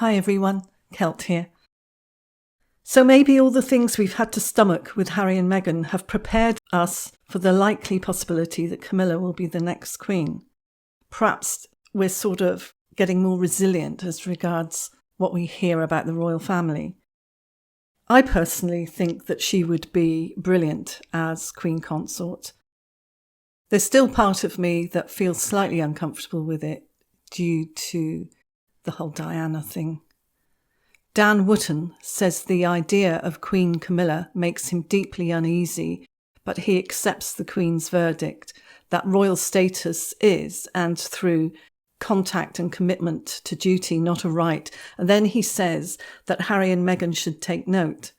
Hi everyone, Kelt here. So maybe all the things we've had to stomach with Harry and Meghan have prepared us for the likely possibility that Camilla will be the next queen. Perhaps we're sort of getting more resilient as regards what we hear about the royal family. I personally think that she would be brilliant as queen consort. There's still part of me that feels slightly uncomfortable with it due to the whole Diana thing. Dan Wootton says the idea of Queen Camilla makes him deeply uneasy, but he accepts the Queen's verdict that royal status is, and through contact and commitment to duty, not a right. And then he says that Harry and Meghan should take note.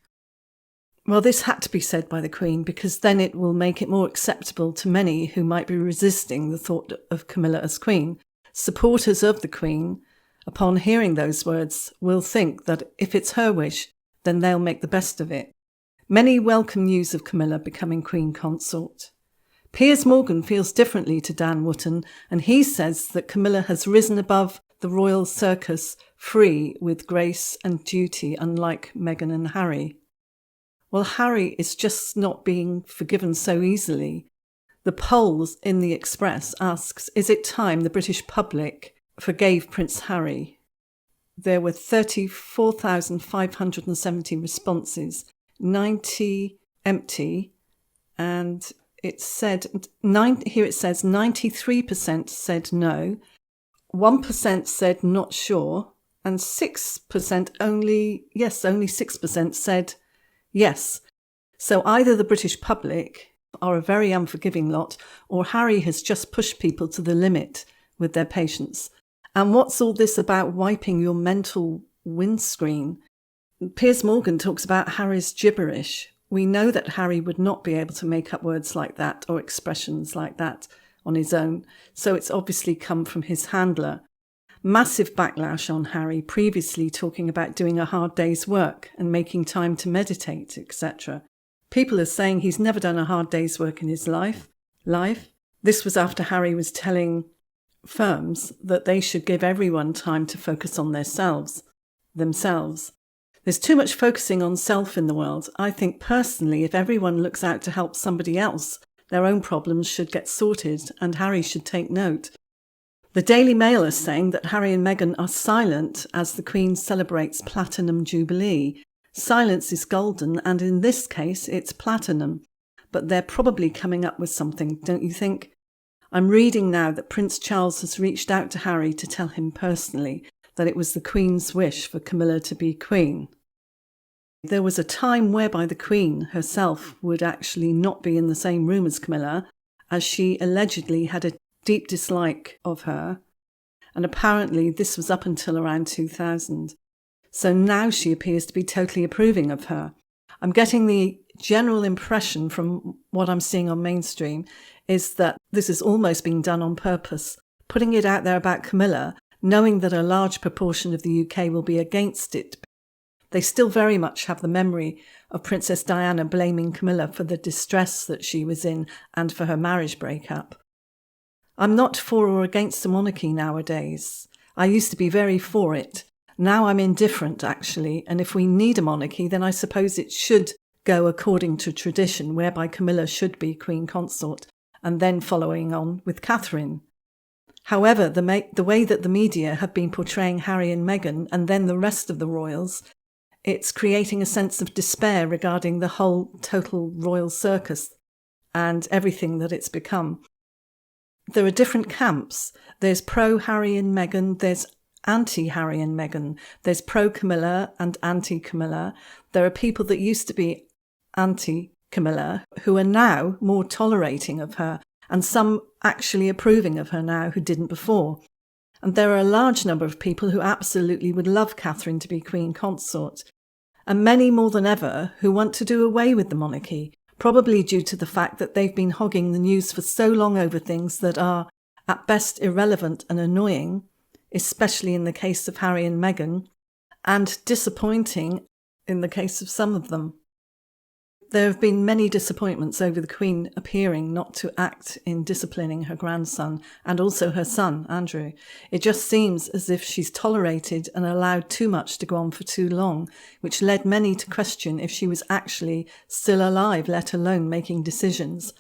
Well, this had to be said by the Queen because then it will make it more acceptable to many who might be resisting the thought of Camilla as Queen. Supporters of the Queen, upon hearing those words, will think that if it's her wish, then they'll make the best of it. Many welcome news of Camilla becoming Queen Consort. Piers Morgan feels differently to Dan Wootton, and he says that Camilla has risen above the royal circus, free with grace and duty, unlike Meghan and Harry. Well, Harry is just not being forgiven so easily. The polls in the Express asks, is it time the British public forgave Prince Harry? There were 34,570 responses, 90 empty, and it said, here it says 93% said no, 1% said not sure, and 6% only 6% said yes. So either the British public are a very unforgiving lot, or Harry has just pushed people to the limit with their patience. And what's all this about wiping your mental windscreen? Piers Morgan talks about Harry's gibberish. We know that Harry would not be able to make up words like that or expressions like that on his own, so it's obviously come from his handler. Massive backlash on Harry, previously talking about doing a hard day's work and making time to meditate, etc. People are saying he's never done a hard day's work in his life. This was after Harry was telling firms that they should give everyone time to focus on themselves. There's too much focusing on self in the world. I think personally, if everyone looks out to help somebody else, their own problems should get sorted, and Harry should take note. The Daily Mail is saying that Harry and Meghan are silent as the Queen celebrates Platinum Jubilee. Silence is golden, and in this case, it's platinum. But they're probably coming up with something, don't you think? I'm reading now that Prince Charles has reached out to Harry to tell him personally that it was the Queen's wish for Camilla to be Queen. There was a time whereby the Queen herself would actually not be in the same room as Camilla, as she allegedly had a deep dislike of her, and apparently this was up until around 2000. So now she appears to be totally approving of her. I'm getting the general impression from what I'm seeing on mainstream is that this is almost being done on purpose, putting it out there about Camilla, knowing that a large proportion of the UK will be against it. They still very much have the memory of Princess Diana blaming Camilla for the distress that she was in and for her marriage breakup. I'm not for or against the monarchy nowadays. I used to be very for it. Now I'm indifferent, actually, and if we need a monarchy, then I suppose it should go according to tradition, whereby Camilla should be Queen Consort, and then following on with Catherine. However, the way that the media have been portraying Harry and Meghan, and then the rest of the royals, it's creating a sense of despair regarding the whole total royal circus and everything that it's become. There are different camps. There's pro-Harry and Meghan, there's anti-Harry and Meghan, there's pro-Camilla and anti-Camilla. There are people that used to be anti-Camilla who are now more tolerating of her, and some actually approving of her now who didn't before. And there are a large number of people who absolutely would love Catherine to be Queen Consort, and many more than ever who want to do away with the monarchy, probably due to the fact that they've been hogging the news for so long over things that are at best irrelevant and annoying, especially in the case of Harry and Meghan, and disappointing in the case of some of them. There have been many disappointments over the Queen appearing not to act in disciplining her grandson and also her son, Andrew. It just seems as if she's tolerated and allowed too much to go on for too long, which led many to question if she was actually still alive, let alone making decisions.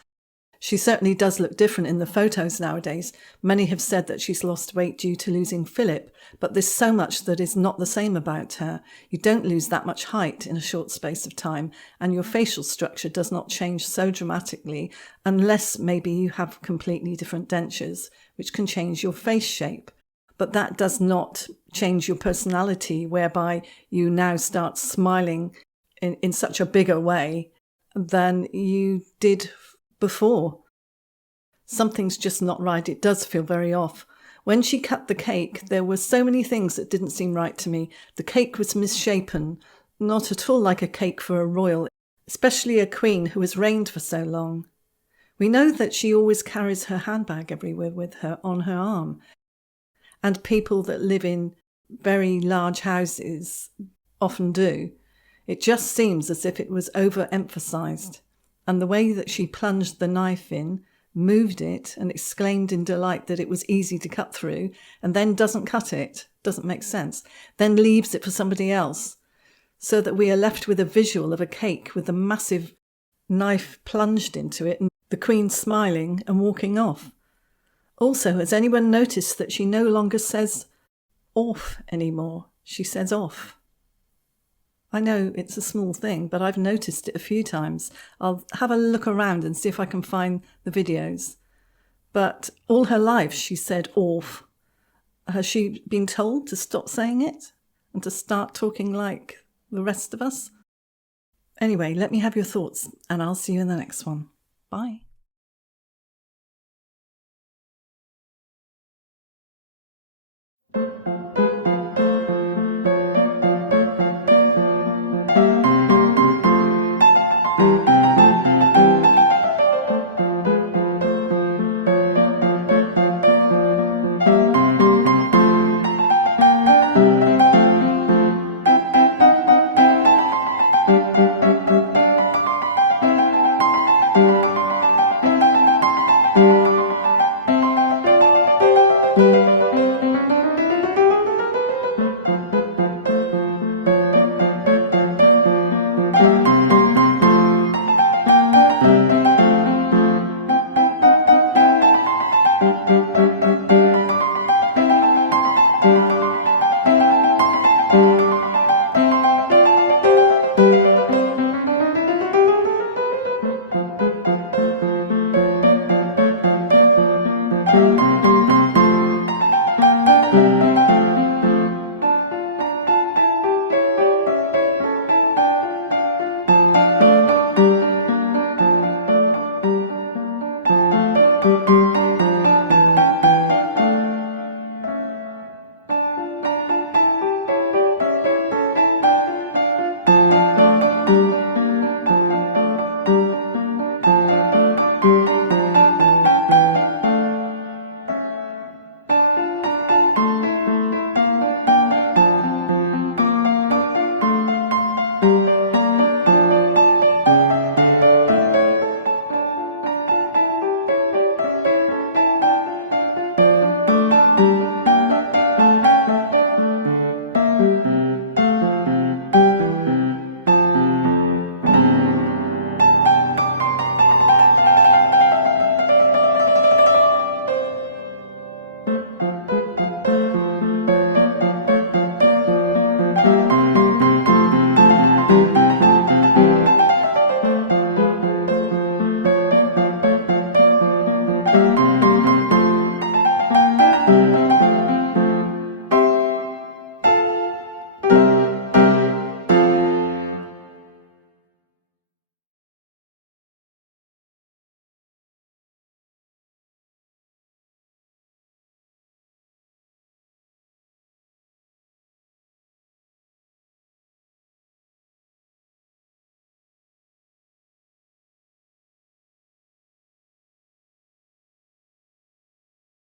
She certainly does look different in the photos nowadays. Many have said that she's lost weight due to losing Philip, but there's so much that is not the same about her. You don't lose that much height in a short space of time, and your facial structure does not change so dramatically unless maybe you have completely different dentures, which can change your face shape. But that does not change your personality, whereby you now start smiling in such a bigger way than you did before. Something's just not right. It does feel very off. When she cut the cake, there were so many things that didn't seem right to me. The cake was misshapen, not at all like a cake for a royal, especially a queen who has reigned for so long. We know that she always carries her handbag everywhere with her on her arm, and people that live in very large houses often do. It just seems as if it was overemphasised. And the way that she plunged the knife in, moved it, and exclaimed in delight that it was easy to cut through, and then doesn't cut it, doesn't make sense, then leaves it for somebody else, so that we are left with a visual of a cake with a massive knife plunged into it, and the Queen smiling and walking off. Also, has anyone noticed that she no longer says off anymore? She says off. I know it's a small thing, but I've noticed it a few times. I'll have a look around and see if I can find the videos. But all her life she said off. Has she been told to stop saying it and to start talking like the rest of us? Anyway, let me have your thoughts, and I'll see you in the next one. Bye.